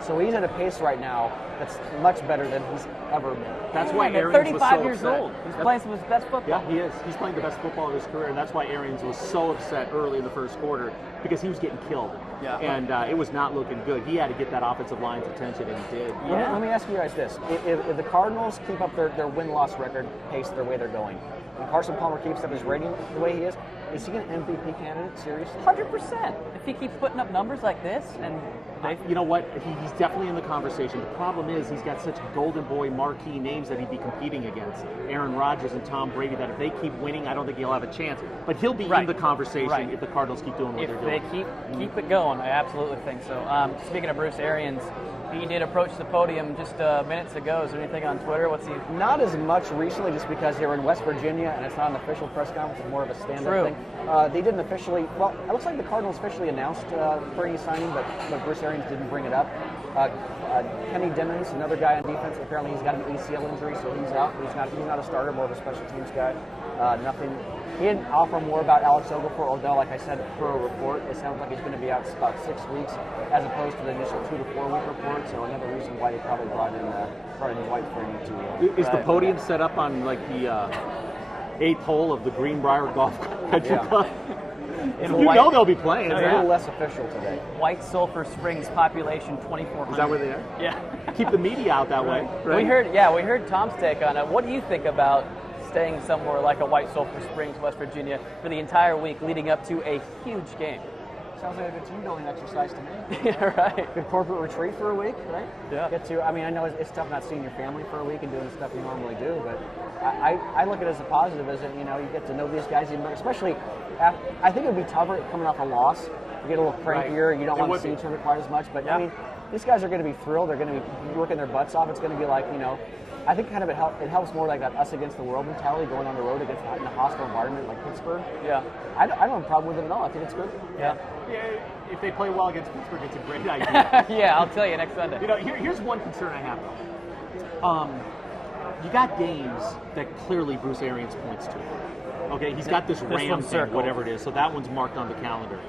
So he's at a pace right now that's much better than he's ever been. That's why at Arians was so 35 years upset. old. He's playing some of his best football. Yeah, he is. He's playing the best football of his career, and that's why Arians was so upset early in the first quarter, because he was getting killed. Yeah. And it was not looking good. He had to get that offensive line's attention, and he did. Yeah. Let me ask you guys this. If the Cardinals keep up their win-loss record pace the way they're going, and Carson Palmer keeps up his rating the way he is he an MVP candidate, seriously? 100%. If he keeps putting up numbers like this, and you know what? He's definitely in the conversation. The problem is he's got such golden boy marquee names that he'd be competing against. Aaron Rodgers and Tom Brady, that if they keep winning, I don't think he'll have a chance. But he'll be in the conversation if the Cardinals keep doing what they're doing. If they keep it going, I absolutely think so. Speaking of Bruce Arians, he did approach the podium just minutes ago. Is there anything on Twitter? What's he? Not as much recently, just because they were in West Virginia and it's not an official press conference; it's more of a stand-up thing. They didn't officially. Well, it looks like the Cardinals officially announced for any signing, but Bruce Arians didn't bring it up. Kenny Dimmons, another guy on defense, apparently he's got an ACL injury, so he's out. He's not a starter, more of a special teams guy. Nothing. He didn't offer more about Alex Okafor, although, like I said, per a report, it sounds like he's going to be out about 6 weeks, as opposed to the initial 2 to 4 week report. So another reason why they probably brought in White for any 2. Is the podium set up on like the 8th hole of the Greenbrier Golf Country Club? Know they'll be playing. It's a little less official today. White Sulphur Springs population 2,400. Is that where they are? Yeah. Keep the media out that way. Right? We heard Tom's take on it. What do you think about staying somewhere like a White Sulphur Springs, West Virginia, for the entire week leading up to a huge game? Sounds like a good team-building exercise to me. Yeah, right. Good corporate retreat for a week, right? Yeah. I know it's tough not seeing your family for a week and doing the stuff you normally do, but I look at it as a positive, as you get to know these guys, especially. I think it would be tougher coming off a loss. You get a little crankier. You don't want to see each other quite as much, but I mean, these guys are going to be thrilled. They're going to be working their butts off. It's going to be like, I think kind of it helps more like that us against the world mentality, going on the road against in a hostile environment like Pittsburgh. Yeah. I don't have a problem with it at all. I think it's good. Yeah. If they play well against Pittsburgh, it's a great idea. Yeah, I'll tell you next Sunday. Here's one concern I have. You got games that clearly Bruce Arians points to. Okay, he's got this Ram thing, whatever it is, so that one's marked on the calendar.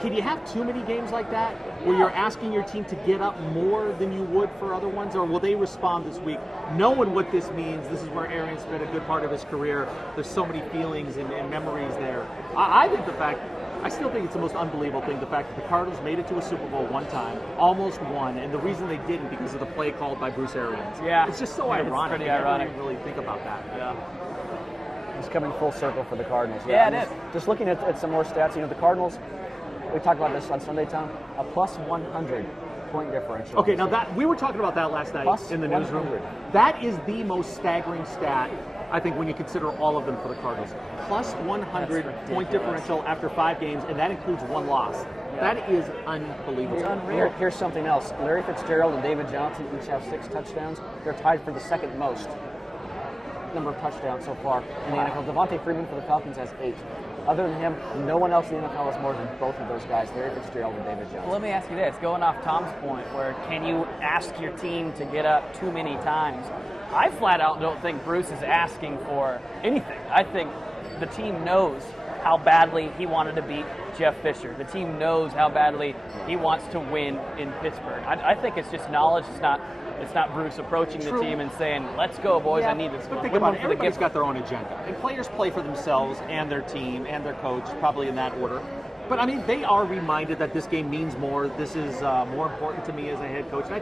Can you have too many games like that where you're asking your team to get up more than you would for other ones, or will they respond this week knowing what this means? This is where Arians spent a good part of his career. There's so many feelings and memories there. I still think it's the most unbelievable thing, the fact that the Cardinals made it to a Super Bowl one time, almost won, and the reason they didn't because of the play called by Bruce Arians. Yeah. It's just so ironic. It's pretty ironic. I don't really think about that. Yeah. It's coming full circle for the Cardinals. Yeah, it is. Just looking at some more stats, the Cardinals, we talked about this on Sunday, Tom, a plus 100 point differential. Okay, now that we were talking about that last night in the newsroom. That is the most staggering stat, I think, when you consider all of them for the Cardinals. Plus 100 point differential after 5 games, and that includes 1 loss. Yeah. That is unbelievable. It's unreal. Here's something else. Larry Fitzgerald and David Johnson each have 6 touchdowns. They're tied for the second most number of touchdowns so far in the NFL. Devontae Freeman for the Falcons has 8. Other than him, no one else in the NFL has more than both of those guys, Larry Fitzgerald and David Johnson. Well, let me ask you this, going off Tom's point, where can you ask your team to get up too many times? I flat out don't think Bruce is asking for anything. I think the team knows how badly he wanted to beat Jeff Fisher. The team knows how badly he wants to win in Pittsburgh. I think it's just knowledge. It's not Bruce approaching the team and saying, let's go, boys, I need this. But think about it, everybody's got their own agenda. And players play for themselves and their team and their coach, probably in that order. But, I mean, they are reminded that this game means more. This is more important to me as a head coach. And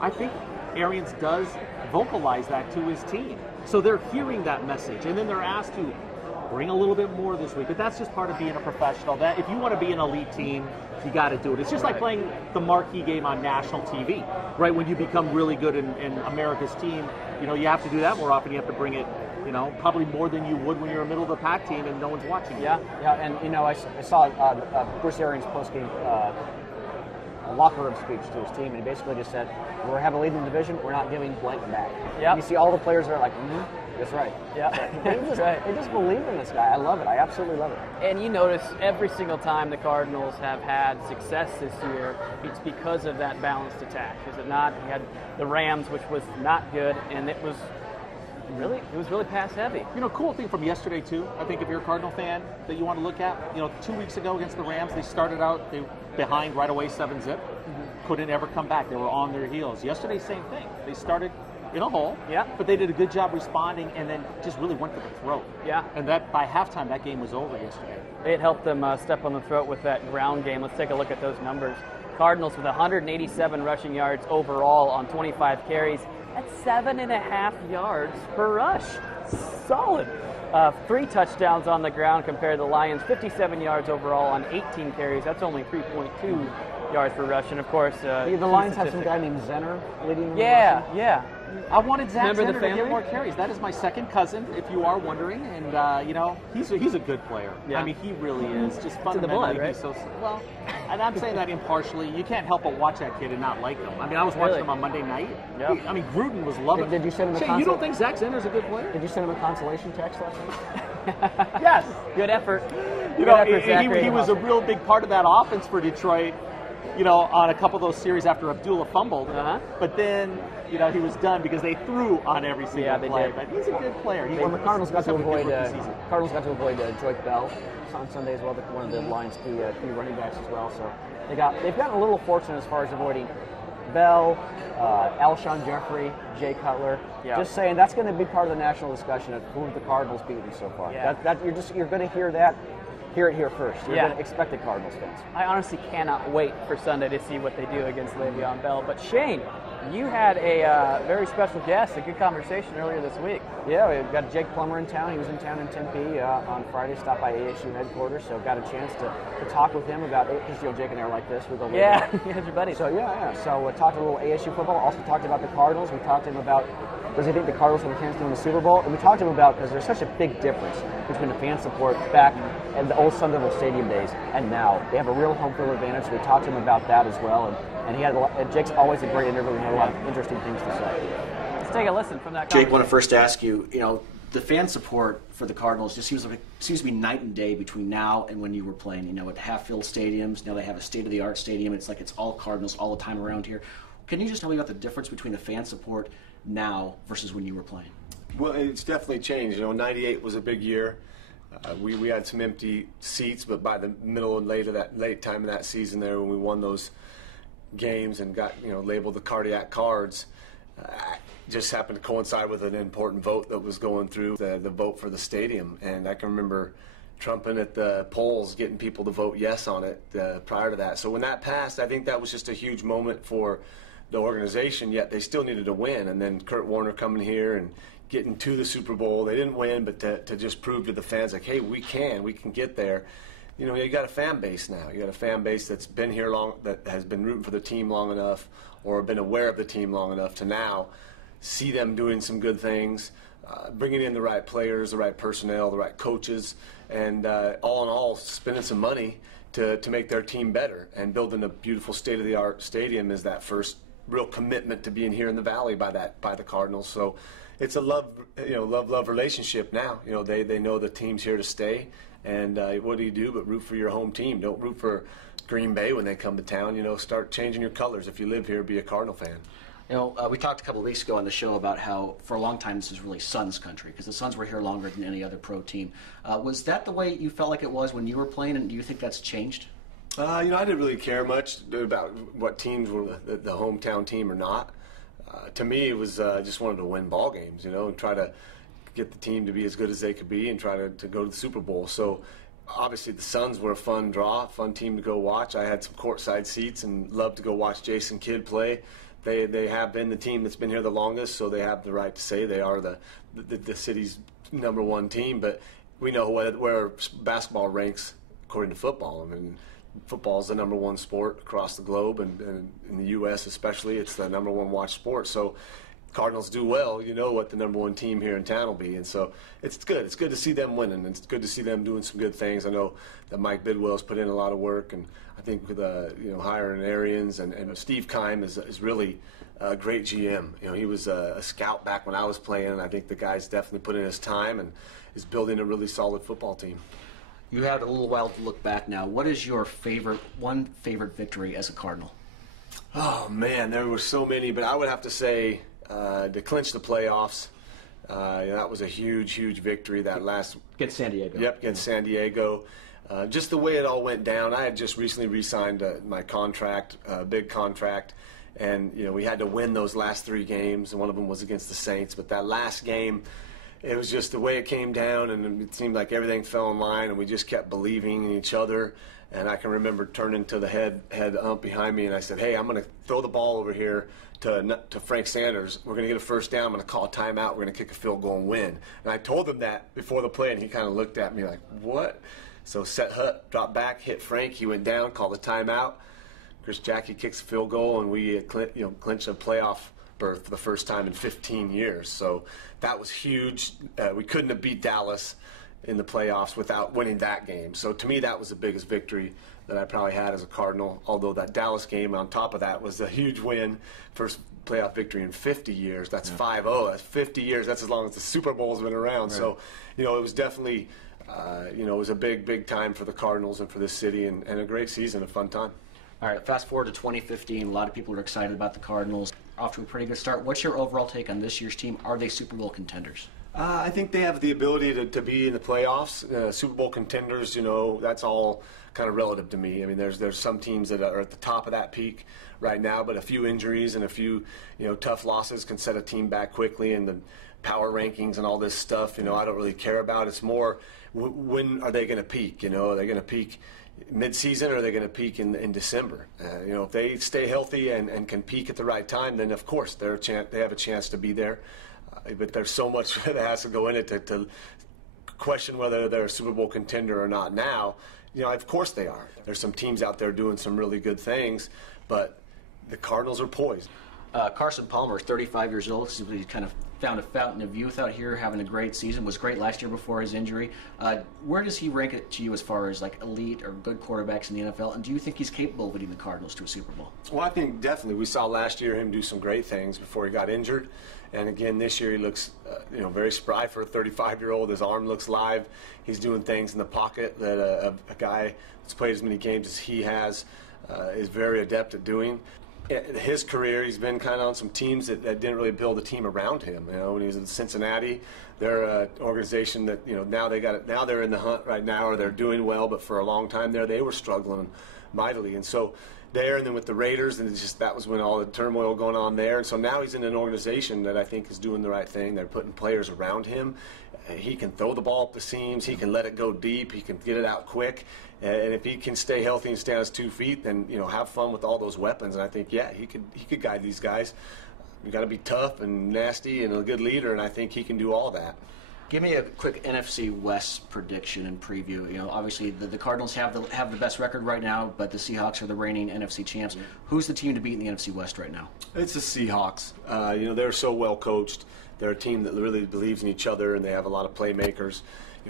I think Arians does vocalize that to his team. So they're hearing that message. And then they're asked to bring a little bit more this week. But that's just part of being a professional. That if you want to be an elite team, you got to do it. It's just like playing the marquee game on national TV, right? When you become really good in America's team, you have to do that more often. You have to bring it, probably more than you would when you're a middle of the pack team and no one's watching. Yeah, and I saw Bruce Arians postgame locker room speech to his team, and he basically just said, "We're having a lead in the division. We're not giving blank back." Yeah. You see all the players are like, "That's right." Yeah, they just believe in this guy. I love it. I absolutely love it. And you notice every single time the Cardinals have had success this year, it's because of that balanced attack. Is it not? We had the Rams, which was not good, and it was really pass heavy. Cool thing from yesterday too, I think if you're a Cardinal fan that you want to look at, 2 weeks ago against the Rams, they started out behind right away 7-zip. couldn't ever come back. They were on their heels. Yesterday, same thing. They started in a hole, yeah, but they did a good job responding and then just really went for the throat. Yeah. And that by halftime, that game was over yesterday. It helped them step on the throat with that ground game. Let's take a look at those numbers. Cardinals with 187 rushing yards overall on 25 carries. That's 7.5 yards per rush. Solid. 3 touchdowns on the ground compared to the Lions. 57 yards overall on 18 carries. That's only 3.2 yards per rush. And of course, the Lions have some guy named Zenner leading them. Yeah. I wanted Zach Remember Zenner the to family? get more carries. That is my second cousin, if you are wondering, and he's a good player. Yeah. I mean, he really is. Just in the blood, fundamentally, right? he's so well. And I'm saying that impartially. You can't help but watch that kid and not like him. I mean, I was watching him on Monday night. Yeah. I mean, Gruden was loving. Did you send him a Shay, you don't think Zach Zenner's a good player? Did you send him a consolation text last night? Yes. Good effort. He was a real big part of that offense for Detroit. On a couple of those series after Abdullah fumbled. But then, he was done because they threw on every single play. Did. But he's a good player. The Cardinals got to avoid Joyke Bell on Sunday as well, one of the Lions' key running backs as well. So they've gotten a little fortunate as far as avoiding Bell, Alshon Jeffrey, Jay Cutler. Yeah. Just saying that's going to be part of the national discussion of who the Cardinals beaten so far. Yeah. You're going to hear that. Hear it here first. You're going to expect the Cardinals fans. I honestly cannot wait for Sunday to see what they do against Le'Veon Bell. But Shane, you had a very special guest, a good conversation earlier this week. Yeah, we got Jake Plummer in town. He was in town in Tempe on Friday, stopped by ASU headquarters, so got a chance to talk with him about it, because Jake and I are like this. We go yeah, he's your buddy. So so we talked a little ASU football. Also talked about the Cardinals. We talked to him about does he think the Cardinals have a chance to win the Super Bowl, and we talked to him about because there's such a big difference between the fan support back in the old Sun Devil Stadium days and now. They have a real home field advantage. So we talked to him about that as well, and he had Jake's always a great interview. He had a lot of interesting things to say. Let's take a listen from that. Jake, I want to first ask you, the fan support for the Cardinals just seems to be night and day between now and when you were playing. At half-filled stadiums, now they have a state-of-the-art stadium. It's like it's all Cardinals all the time around here. Can you just tell me about the difference between the fan support now versus when you were playing? Well, it's definitely changed. 98 was a big year. We had some empty seats, but by the middle and late time of that season there, when we won those games and got labeled the cardiac cards, just happened to coincide with an important vote that was going through, the vote for the stadium. And I can remember trumping at the polls, getting people to vote yes on it prior to that. So when that passed, I think that was just a huge moment for the organization, yet they still needed to win. And then Kurt Warner coming here and getting to the Super Bowl. They didn't win, but to just prove to the fans, like, hey, we can get there. You got a fan base now. You got a fan base that's been here long, that has been rooting for the team long enough or been aware of the team long enough to now see them doing some good things, bringing in the right players, the right personnel, the right coaches, and all in all, spending some money to make their team better. And building a beautiful state-of-the-art stadium is that first real commitment to being here in the Valley by the Cardinals. So it's a love relationship now. They know the team's here to stay, and what do you do but root for your home team? Don't root for Green Bay when they come to town. Start changing your colors. If you live here, be a Cardinal fan. We talked a couple of weeks ago on the show about how for a long time this is really Suns country because the Suns were here longer than any other pro team. Was that the way you felt like it was when you were playing, and do you think that's changed? I didn't really care much about what teams were the hometown team or not. To me, it was just wanted to win ball games, and try to get the team to be as good as they could be and try to go to the Super Bowl. So obviously the Suns were a fun draw, fun team to go watch. I had some courtside seats and loved to go watch Jason Kidd play. They have been the team that's been here the longest, so they have the right to say they are the city's #1 team. But we know where basketball ranks according to football. I mean, football is the #1 sport across the globe, and in the U.S. especially, it's the #1 watched sport. So Cardinals do well, what the #1 team here in town will be. And so it's good. It's good to see them winning, and it's good to see them doing some good things. I know that Mike Bidwell's put in a lot of work, and I think with hiring Arians and Steve Keim is really a great GM. He was a scout back when I was playing, and I think the guy's definitely put in his time and is building a really solid football team. You have a little while to look back now. What is your one favorite victory as a Cardinal? Oh, man, there were so many, but I would have to say to clinch the playoffs, that was a huge, huge victory that last... Against San Diego. Yep, against San Diego. just the way it all went down. I had just recently re-signed my contract, big contract, and we had to win those last 3 games, and one of them was against the Saints. But that last game, it was just the way it came down, and it seemed like everything fell in line, and we just kept believing in each other. And I can remember turning to the head ump behind me, and I said, "Hey, I'm going to throw the ball over here to Frank Sanders. We're going to get a first down. I'm going to call a timeout. We're going to kick a field goal and win." And I told him that before the play, and he kind of looked at me like, "What?" So set hut, dropped back, hit Frank. He went down, called a timeout. Chris Jackie kicks a field goal, and we clinched a playoff berth for the first time in 15 years. So that was huge. We couldn't have beat Dallas in the playoffs without winning that game. So to me, that was the biggest victory that I probably had as a Cardinal, although that Dallas game on top of that was a huge win, first playoff victory in 50 years. That's 5-0. That's 50 years. That's as long as the Super Bowl's been around. Right. So, it was definitely, it was a big time for the Cardinals and for this city, and a great season, a fun time. All right, fast forward to 2015. A lot of people are excited about the Cardinals. Off to a pretty good start. What's your overall take on this year's team? Are they Super Bowl contenders? I think they have the ability to be in the playoffs. Super Bowl contenders, that's all kind of relative to me. I mean, there's some teams that are at the top of that peak right now, but a few injuries and a few, tough losses can set a team back quickly, and the power rankings and all this stuff, I don't really care about. It's more, when are they going to peak? Are they going to peak mid-season, or are they going to peak in December? If they stay healthy and can peak at the right time, then of course they have a chance to be there. But there's so much that has to go in it to question whether they're a Super Bowl contender or not now. Of course they are. There's some teams out there doing some really good things, but the Cardinals are poised. Carson Palmer, 35 years old, simply kind of found a fountain of youth out here, having a great season, was great last year before his injury. Where does he rank it to you as far as like elite or good quarterbacks in the NFL, and do you think he's capable of leading the Cardinals to a Super Bowl? Well, I think definitely. We saw last year him do some great things before he got injured, and again this year he looks very spry for a 35-year-old. His arm looks live. He's doing things in the pocket that a guy that's played as many games as he has is very adept at doing. In his career, he's been kind of on some teams that didn't really build a team around him. When he was in Cincinnati, they're an organization that now they got it. Now they're in the hunt right now, or they're doing well. But for a long time there, they were struggling mightily. And so there, and then with the Raiders, and that was when all the turmoil going on there. And so now he's in an organization that I think is doing the right thing. They're putting players around him. He can throw the ball up the seams. He can let it go deep. He can get it out quick. And if he can stay healthy and stay on his 2 feet, then have fun with all those weapons. And I think, he could guide these guys. You got to be tough and nasty and a good leader, and I think he can do all that. Give me a quick NFC West prediction and preview. Obviously the Cardinals have the best record right now, but the Seahawks are the reigning NFC champs. Mm-hmm. Who's the team to beat in the NFC West right now? It's the Seahawks. They're so well coached. They're a team that really believes in each other, and they have a lot of playmakers.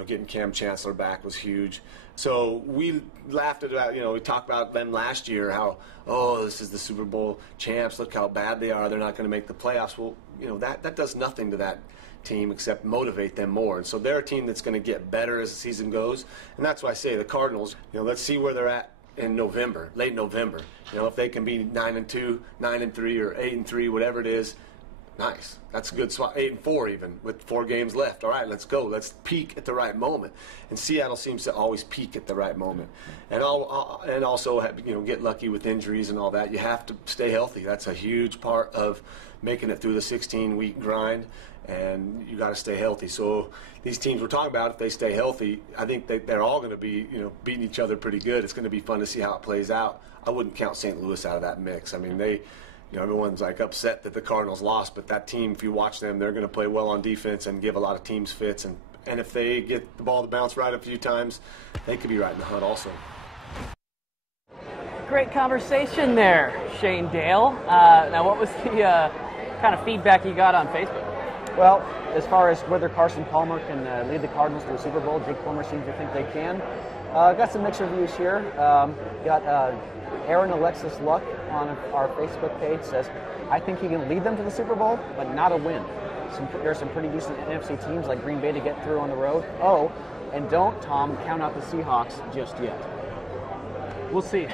Getting Cam Chancellor back was huge. So we laughed about, we talked about them last year, how, this is the Super Bowl champs. Look how bad they are. They're not going to make the playoffs. Well, that does nothing to that team except motivate them more. And so they're a team that's going to get better as the season goes. And that's why I say the Cardinals, let's see where they're at in November, late November. If they can be 9-2, 9-3, or 8-3, whatever it is, nice. That's a good spot. 8-4 even, with 4 games left. All right, let's go. Let's peak at the right moment. And Seattle seems to always peak at the right moment. And also get lucky with injuries and all that. You have to stay healthy. That's a huge part of making it through the 16-week grind. And you got to stay healthy. So these teams we're talking about, if they stay healthy, I think they're all going to be beating each other pretty good. It's going to be fun to see how it plays out. I wouldn't count St. Louis out of that mix. I mean, everyone's upset that the Cardinals lost, but that team, if you watch them, they're going to play well on defense and give a lot of teams fits. And if they get the ball to bounce right a few times, they could be right in the hunt also. Great conversation there, Shane Dale. Now, what was the kind of feedback you got on Facebook? Well, as far as whether Carson Palmer can lead the Cardinals to the Super Bowl, Jake Plummer seems to think they can. Got some mixed reviews here. Got Aaron Alexis Luck on our Facebook page says, I think he can lead them to the Super Bowl, but not a win. There are some pretty decent NFC teams like Green Bay to get through on the road. Oh, and don't, Tom, count out the Seahawks just yet. We'll see.